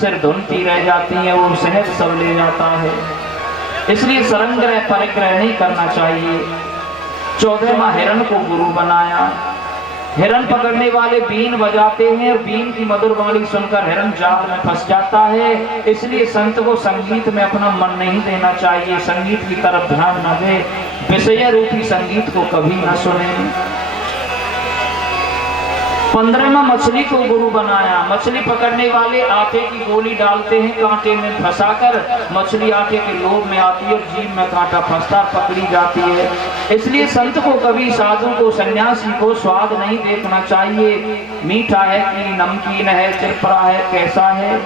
सिर धुनती रह जाती है, वो सहज सब ले जाता है। इसलिए सरंग्रह परिग्रह नहीं करना चाहिए। 14वां हिरण को गुरु बनाया। हिरण पकड़ने वाले बीन बजाते हैं और बीन की मधुर वाणी सुनकर हिरण जाल में फंस जाता है। इसलिए संत को संगीत में अपना मन नहीं देना चाहिए, संगीत की तरफ ध्यान न दे, विषय रूपी संगीत को कभी न सुने। 15वां मछली को गुरु बनाया। मछली पकड़ने वाले आटे की गोली डालते हैं कांटे में फंसाकर, मछली आटे के लोभ में आती है और जीभ में कांटा फंसता पकड़ी जाती है। इसलिए संत को कभी साधु को सन्यासी को स्वाद नहीं देखना चाहिए, मीठा है कि नमकीन है, चिरपरा है, कैसा है।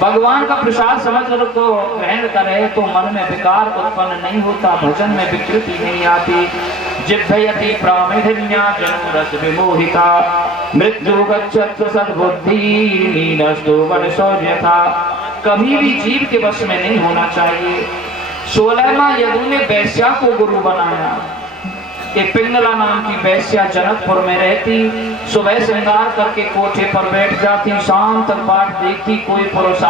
भगवान का प्रसाद समझकर को ग्रहण करे तो मन में विकार उत्पन्न नहीं होता, भजन में विकृति नहीं आती। जिह्वयति प्रामिधिन्या जन्मरस विमोहिता, मृत्यु गच्छत् सद्बुद्धि नीनस्तो वनशौर्यथा। कभी भी जीव के वश में नहीं होना चाहिए। 16वां यदु ने वैश्या को गुरु बनाया। एक पिंगला नाम की वैश्या जनकपुर में रहती, सुबह श्रृंगार करके कोठे पर बैठ जाती, शाम तक पाठ देखती, कोई पुरुष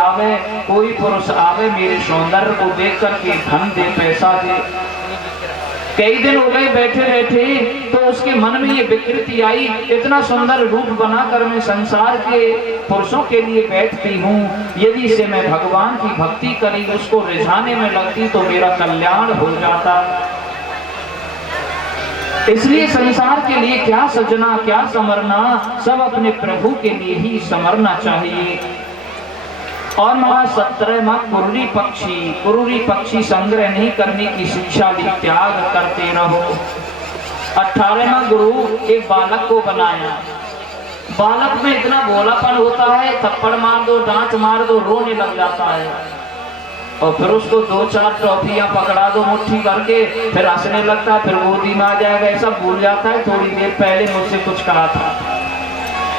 आवे मेरे सौंदर्य को देख करके धन दे, पैसा दे। कई दिन हो गए बैठे बैठे, तो उसके मन में ये विकृति आई, इतना सुंदर रूप बनाकर मैं संसार के पुरुषों के लिए बैठती हूँ, यदि इसे मैं भगवान की भक्ति करी उसको रिझाने में लगती तो मेरा कल्याण हो जाता। इसलिए संसार के लिए क्या सजना क्या समरना, सब अपने प्रभु के लिए ही समरना चाहिए। और महाराज 17वां कुरूरी पक्षी संग्रह नहीं करने की शिक्षा ली, त्याग करते रहो। 18वां गुरु एक बालक को बनाया। बालक में इतना भोलापन होता है, थप्पड़ मार दो, डांट मार दो, रोने लग जाता है। और फिर उसको 2-4 टॉफियां पकड़ा दो मुट्ठी करके, फिर हंसने लगता है, फिर गोदी में आ जाएगा, ऐसा भूल जाता है थोड़ी देर पहले मुझसे कुछ कहा था।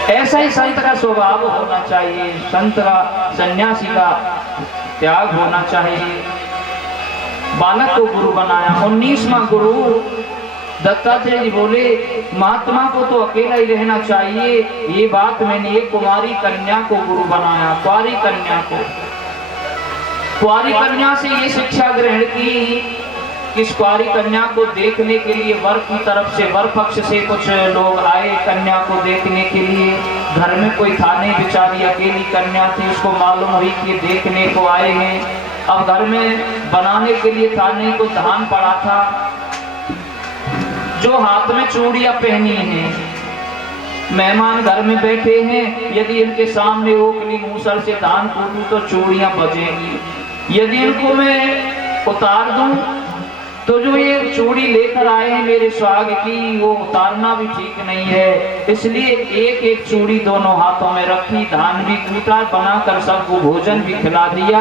ऐसा ही संत का स्वभाव होना चाहिए, संत का सन्यासी का त्याग होना चाहिए। बालक को गुरु बनाया। 19वां गुरु दत्तात्रेय जी बोले, महात्मा को तो अकेला ही रहना चाहिए। ये बात मैंने एक कुमारी कन्या को गुरु बनाया। कुंवारी कन्या से ये शिक्षा ग्रहण की कि इस कुंवारी कन्या को देखने के लिए वर की तरफ से, वर पक्ष से कुछ लोग आए कन्या को देखने के लिए। घर में कोई था नहीं, बेचारी अकेली कन्या थी, उसको मालूम हुई कि देखने को आए हैं। अब घर में बनाने के लिए था नहीं, तो धान पड़ा था, जो हाथ में चूड़ियां पहनी हैं। मेहमान घर में बैठे हैं, यदि इनके सामने ओखली मूसल से धान कूटूं तो चूड़ियां बजेंगी, यदि इनको मैं उतार दूं तो जो ये चूड़ी लेकर आए हैं मेरे सुहाग की, वो उतारना भी ठीक नहीं है। इसलिए एक एक चूड़ी दोनों हाथों में रखी, धान भी कूटा, बनाकर सबको भोजन भी खिला दिया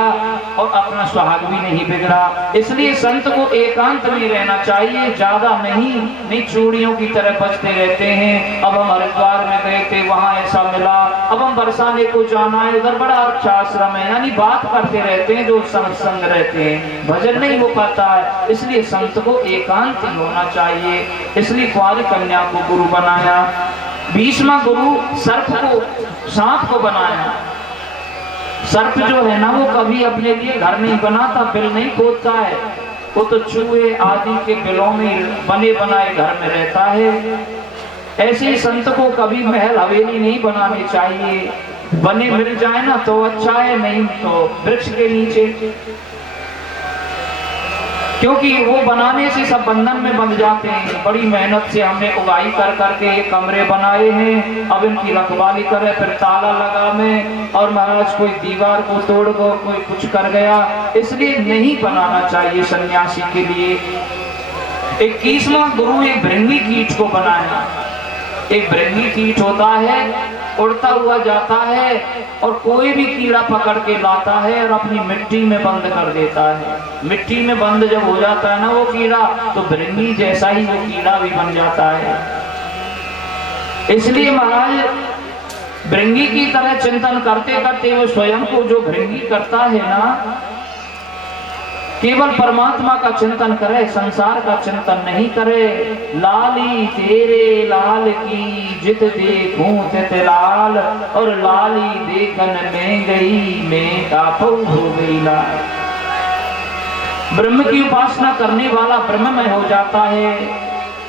और अपना सुहाग भी नहीं बिगड़ा। इसलिए संत को एकांत में रहना चाहिए, ज्यादा नहीं चूड़ियों की तरह बजते रहते हैं। अब हम हरिद्वार में गए थे, वहां ऐसा मिला, अब हम बरसाने को जाना है, उधर बड़ा अच्छा आश्रम है, यानी बात करते रहते हैं, जो संग रहते हैं, भजन नहीं हो पाता है। इसलिए संत को एकांत होना चाहिए। इसलिए कुंवारी कन्या को गुरु बनाया। 20वां गुरु सांप को बनाया। सर्प जो है ना, वो कभी अपने लिए घर नहीं बनाता, बिल नहीं खोदता है, वो तो चूहे आदि के बिलों में बने बनाए घर में रहता है। ऐसे ही संत को कभी महल हवेली नहीं बनानी चाहिए, बने मिल जाए ना तो अच्छा है, नहीं तो वृक्ष के नीचे, क्योंकि वो बनाने से सब बंधन में बंध जाते हैं। बड़ी मेहनत से हमने उगाई कर करके ये कमरे बनाए हैं, अब इनकी रखवाली करे, फिर ताला लगा में, और महाराज कोई दीवार को तोड़ गो, कोई कुछ कर गया, इसलिए नहीं बनाना चाहिए सन्यासी के लिए। 21वां गुरु एक भृंगी कीट को बनाया। एक भृंगी कीट होता है, उड़ता हुआ जाता है और कोई भी कीड़ा पकड़ के लाता है और अपनी मिट्टी में बंद कर देता है। मिट्टी में बंद जब हो जाता है ना वो कीड़ा, तो भृंगी जैसा ही वो कीड़ा भी बन जाता है। इसलिए महाराज भृंगी की तरह चिंतन करते करते वो स्वयं को जो भृंगी करता है ना, केवल परमात्मा का चिंतन करे, संसार का चिंतन नहीं करे। लाली तेरे लाल की जित देखूं तित लाल, और लाली देखन में गई मैं काफू हो गई लाल। ब्रह्म की उपासना करने वाला ब्रह्म में हो जाता है।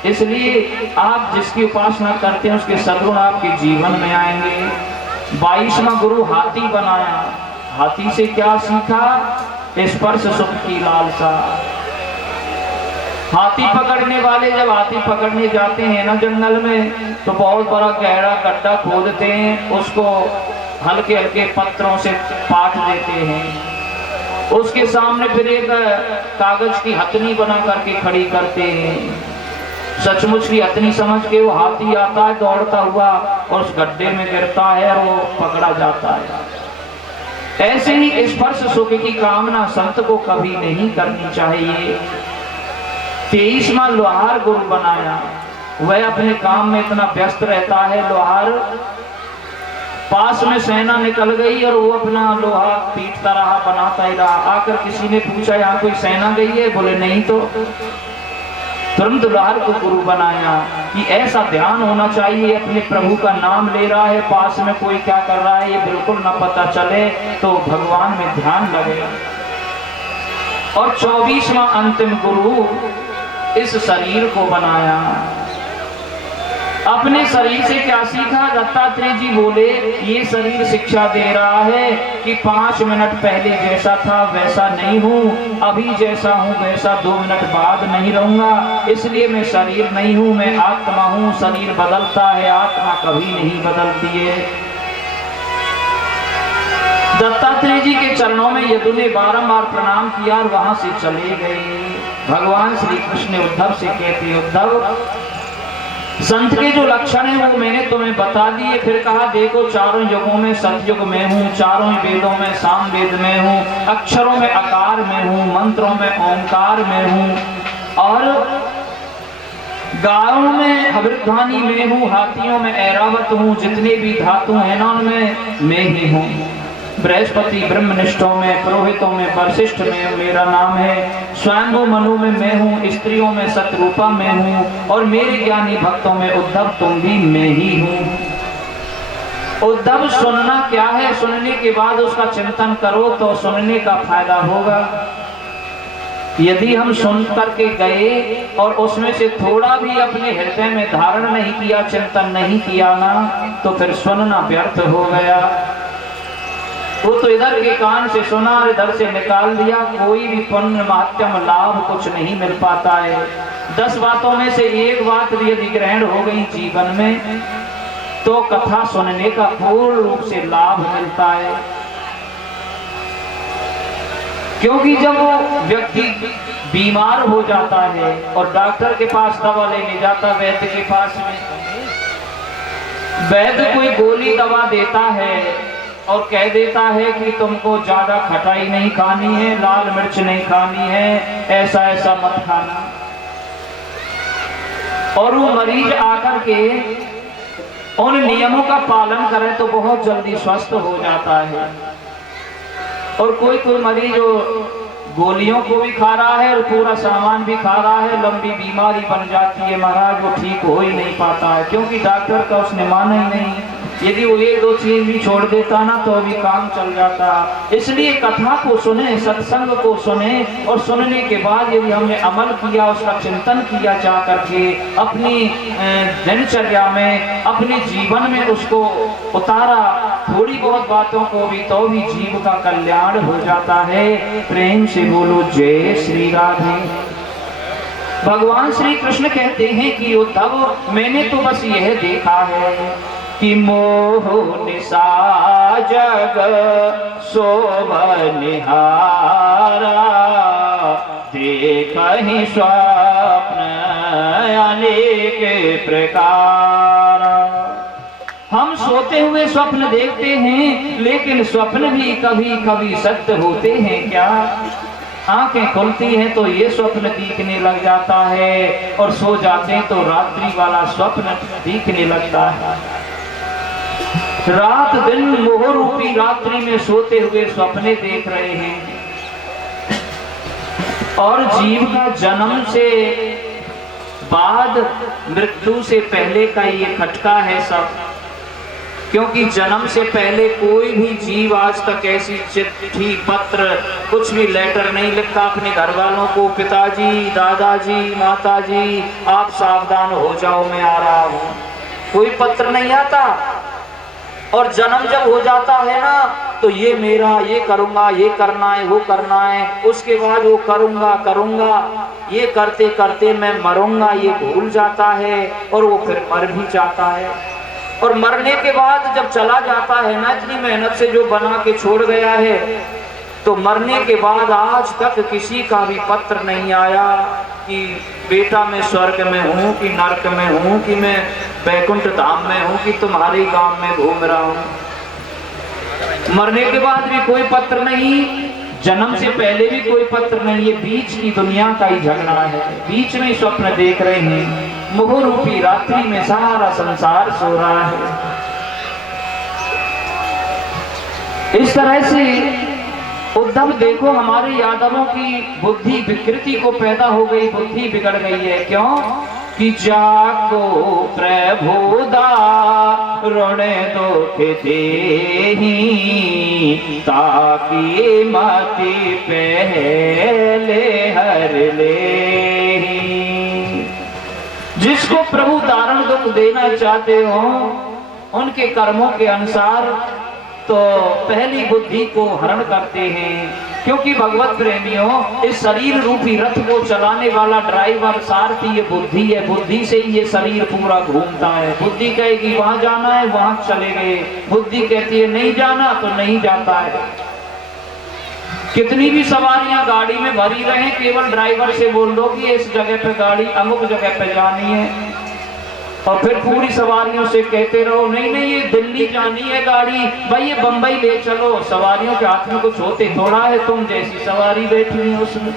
इसलिए आप जिसकी उपासना करते हैं उसके सद्गुण आपके जीवन में आएंगे। 22वां गुरु हाथी बनाया। हाथी से क्या सीखा? स्पर्श सुख की लालसा। हाथी पकड़ने वाले जब हाथी पकड़ने जाते हैं ना जंगल में, तो बहुत बड़ा गहरा गड्ढा खोदते हैं, उसको हल्के हल्के पत्थरों से पाट देते हैं। उसके सामने फिर एक कागज की हथनी बना करके खड़ी करते हैं। सचमुच की हथनी समझ के वो हाथी आता है दौड़ता हुआ और उस गड्ढे में गिरता है और वो पकड़ा जाता है। ऐसे ही स्पर्श सुख की कामना संत को कभी नहीं करनी चाहिए। 23वां लोहार गुरु बनाया। वह अपने काम में इतना व्यस्त रहता है। लोहार पास में सेना निकल गई और वो अपना लोहा पीटता रहा, बनाता ही रहा। आकर किसी ने पूछा यहाँ कोई सेना गई है? बोले नहीं। तो तुरंत लोहार को गुरु बनाया कि ऐसा ध्यान होना चाहिए, अपने प्रभु का नाम ले रहा है, पास में कोई क्या कर रहा है ये बिल्कुल न पता चले, तो भगवान में ध्यान लगेगा। और 24वां अंतिम गुरु इस शरीर को बनाया। अपने शरीर से क्या सीखा? दत्तात्रेय जी बोले ये शरीर शिक्षा दे रहा है कि 5 मिनट पहले जैसा था वैसा नहीं हूँ, अभी जैसा हूँ वैसा 2 मिनट बाद नहीं रहूंगा। इसलिए मैं शरीर नहीं हूँ, मैं आत्मा हूँ। शरीर बदलता है, आत्मा कभी नहीं बदलती है। दत्तात्रेय जी के चरणों में यदु ने बारंबार प्रणाम किया और वहां से चले गए। भगवान श्री कृष्ण ने उद्धव से कहते, उद्धव संत के जो लक्षण है वो मैंने तुम्हें बता दिए। फिर कहा देखो चारों युगों में सतयुग में हूँ, चारों वेदों में सामवेद में हूँ, अक्षरों में आकार में हूँ, मंत्रों में ओंकार में हूँ, और गायों में हवृद्धानी में हूँ, हाथियों में ऐरावत हूँ, जितने भी धातु हैं ना उनमें मैं ही हूँ। बृहस्पति ब्रह्मनिष्ठों में, पुरोहितों में, वशिष्ठ में मेरा नाम है। स्वयंभू मनु में मैं हूँ, स्त्रियों में सतरूपा में हूँ, और मेरे ज्ञानी भक्तों में उद्धव तुम भी मैं ही हूँ। उद्धव सुनना क्या है? सुनने के बाद उसका चिंतन करो तो सुनने का फायदा होगा। यदि हम सुन करके गए और उसमें से थोड़ा भी अपने हृदय में धारण नहीं किया, चिंतन नहीं किया ना, तो फिर सुनना व्यर्थ हो गया। वो तो इधर के कान से सुना और इधर से निकाल दिया, कोई भी पुण्य माध्यम लाभ कुछ नहीं मिल पाता है। 10 बातों में से एक बात भी यदि ग्रहण हो गई जीवन में, तो कथा सुनने का पूर्ण रूप से लाभ मिलता है। क्योंकि जब वो व्यक्ति बीमार हो जाता है और डॉक्टर के पास दवा लेने जाता, वैद्य के पास में, वैद्य कोई गोली दवा देता है और कह देता है कि तुमको ज्यादा खटाई नहीं खानी है, लाल मिर्च नहीं खानी है, ऐसा ऐसा मत खाना। और वो मरीज आकर के उन नियमों का पालन करे तो बहुत जल्दी स्वस्थ हो जाता है। और कोई कोई मरीज गोलियों को भी खा रहा है और पूरा सामान भी खा रहा है, लंबी बीमारी बन जाती है महाराज, वो ठीक हो ही नहीं पाता है, क्योंकि डॉक्टर का उसने माना ही नहीं। यदि वो 1-2 चीज भी छोड़ देता ना तो अभी काम चल जाता। इसलिए कथा को सुने, सत्संग को सुने, और सुनने के बाद यदि हमने अमल किया, उसका चिंतन किया जा करके अपनी दिनचर्या में, अपने जीवन में उसको उतारा, थोड़ी बहुत बातों को भी, तो भी जीव का कल्याण हो जाता है। प्रेम से बोलो जय श्री राधे। भगवान श्री कृष्ण कहते हैं कि उद्धव मैंने तो बस यह देखा है कि मोह निशा जग शोभनिहारा, देखहि स्वप्न अनेक प्रकार। हम सोते हुए स्वप्न देखते हैं, लेकिन स्वप्न भी कभी कभी सत्य होते हैं क्या? आंखें खुलती हैं तो ये स्वप्न दिखने लग जाता है, और सो जाते हैं तो रात्रि वाला स्वप्न दिखने लगता है। रात दिन मोह रूपी रात्रि में सोते हुए सपने देख रहे हैं। और जीव का जन्म से बाद मृत्यु से पहले का ये खटका है सब। क्योंकि जन्म से पहले कोई भी जीव आज तक ऐसी चिट्ठी पत्र कुछ भी लेटर नहीं लिखा अपने घर वालों को, पिताजी, दादाजी, माताजी आप सावधान हो जाओ मैं आ रहा हूं, कोई पत्र नहीं आता। और जन्म जब हो जाता है ना तो ये मेरा, ये करूंगा, ये करना है, वो करना है, उसके बाद वो करूंगा, ये करते करते मैं मरूंगा, ये भूल जाता है और वो फिर मर भी जाता है। और मरने के बाद जब चला जाता है ना, इतनी मेहनत से जो बना के छोड़ गया है, तो मरने के बाद आज तक किसी का भी पत्र नहीं आया कि बेटा मैं स्वर्ग में हूँ कि नरक में हूँ कि मैं बैकुंठ धाम में हूँ कि तुम्हारे गांव में घूम रहा हूँ। मरने के बाद भी कोई पत्र नहीं, जन्म से पहले भी कोई पत्र नहीं। ये बीच की दुनिया का ही झगड़ा है। बीच में स्वप्न देख रहे हैं, मोह रूपी रात्रि में सारा संसार सो रहा है। इस तरह से उद्धव देखो, हमारे यादवों की बुद्धि विकृति को पैदा हो गई, बुद्धि बिगड़ गई है। क्यों कि जाको प्रभु दारुण दुख देहि, ताकि मति पहले हर लेहि। जिसको प्रभु दारुण दुख देना चाहते हो, उनके कर्मों के अनुसार तो पहली बुद्धि को हरण करते हैं। क्योंकि भगवत प्रेमियों, इस शरीर रूपी रथ को चलाने वाला ड्राइवर सारथी ये बुद्धि है। बुद्धि से ही ये शरीर पूरा घूमता है। बुद्धि कहेगी वहां जाना है, वहां चले गए। बुद्धि कहती है नहीं जाना, तो नहीं जाता है। कितनी भी सवारियां गाड़ी में भरी रहे, केवल ड्राइवर से बोल दो कि इस जगह पे गाड़ी अमुक जगह पे जानी है, और फिर पूरी सवारियों से कहते रहो नहीं नहीं ये दिल्ली जानी है गाड़ी, भाई ये बंबई ले चलो। सवारियों के हाथ में कुछ होते थोड़ा है, तुम जैसी सवारी बैठी है उसमें।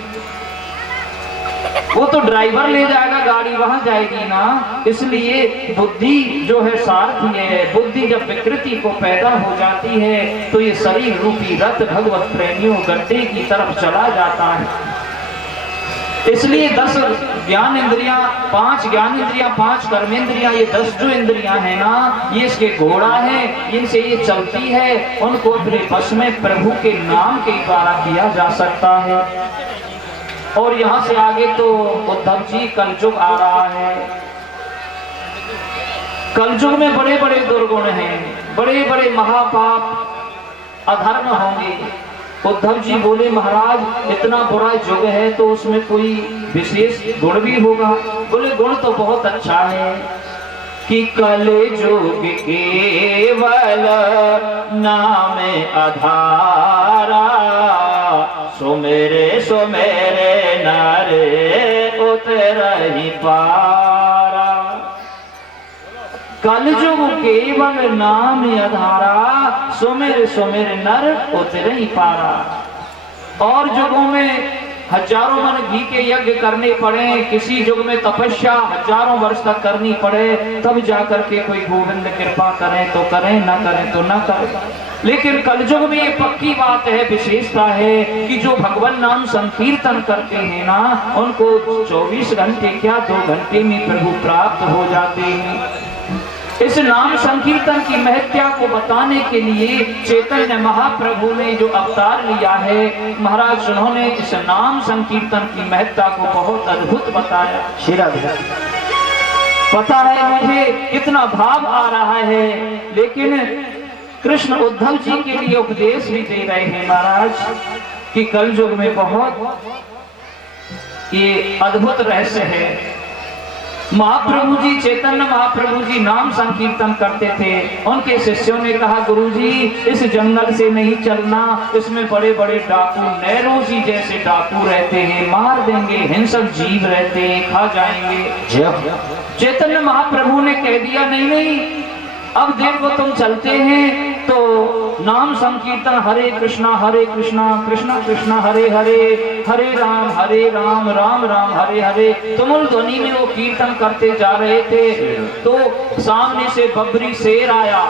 वो तो ड्राइवर ले जाएगा, गाड़ी वहां जाएगी ना। इसलिए बुद्धि जो है सारथी है। बुद्धि जब विकृति को पैदा हो जाती है तो ये शरीर रूपी रथ भगवत प्रेमियों गड्ढे की तरफ चला जाता है। इसलिए 10 ज्ञान इंद्रियां, 5 ज्ञान इंद्रियां, 5 कर्मेंद्रियां, ये 10 जो इंद्रियां हैं ना, ये इसके घोड़ा है, इनसे ये चलती है। उनको अपने बस में प्रभु के नाम के द्वारा किया जा सकता है। और यहाँ से आगे तो उद्धव जी कलयुग आ रहा है। कलयुग में बड़े बड़े दुर्गुण हैं, बड़े बड़े महापाप अधर्म होंगे। उद्धव जी बोले महाराज इतना बुरा युग है तो उसमें कोई विशेष गुण भी होगा? बोले गुण तो बहुत अच्छा है कि कलयुग केवल नाम आधारा, सुमेरे सुमेरे नारे उतरहि पारा। कलयुग केवल नाम आधारा, सुमेर सुमेर नर उतरहि पारा। और युगों में हजारों मन घी के यज्ञ करने पड़े, किसी युग में तपस्या हजारों वर्ष तक करनी पड़े, तब जाकर के कोई गोविंद कृपा करें तो करें, न करें तो न करें। लेकिन कलयुग में ये पक्की बात है, विशेषता है कि जो भगवान नाम संकीर्तन करते हैं ना, उनको 24 घंटे क्या 2 घंटे में प्रभु प्राप्त हो जाते हैं। इस नाम संकीर्तन की महत्या को बताने के लिए चैतन्य महाप्रभु ने जो अवतार लिया है, महाराज उन्होंने इस नाम संकीर्तन की महत्ता को बहुत अद्भुत बताया। पता है मुझे कितना भाव आ रहा है, लेकिन कृष्ण उद्धव जी के लिए उपदेश भी दे रहे हैं महाराज कि कलयुग में बहुत ये अद्भुत रहस्य है। महाप्रभु जी, चैतन्य महाप्रभु जी नाम संकीर्तन करते थे। उनके शिष्यों ने कहा गुरुजी इस जंगल से नहीं चलना, इसमें बड़े बड़े डाकू, नेहरू जी जैसे डाकू रहते हैं, मार देंगे, हिंसक जीव रहते हैं, खा जाएंगे। चैतन्य महाप्रभु ने कह दिया नहीं नहीं, अब देखो तुम चलते हैं तो नाम संकीर्तन हरे कृष्णा कृष्णा कृष्णा हरे हरे, हरे राम राम राम हरे हरे। तुमुल ध्वनि में वो कीर्तन करते जा रहे थे तो सामने से बबरी शेर आया,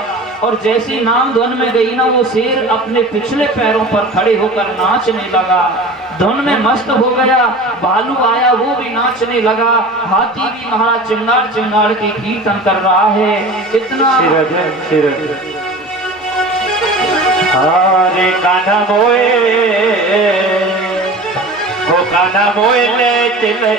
और जैसी नाम ध्वन में गई ना, वो शेर अपने पिछले पैरों पर खड़े होकर नाचने लगा। धुन में मस्त हो गया। भालू आया, वो भी नाचने लगा। हाथी भी महाराज चिंगाड़ चिंगाड़ के कीर्तन कर रहा है। इतना हरे कान्हा मोए, ओ कान्हा मोए ले चले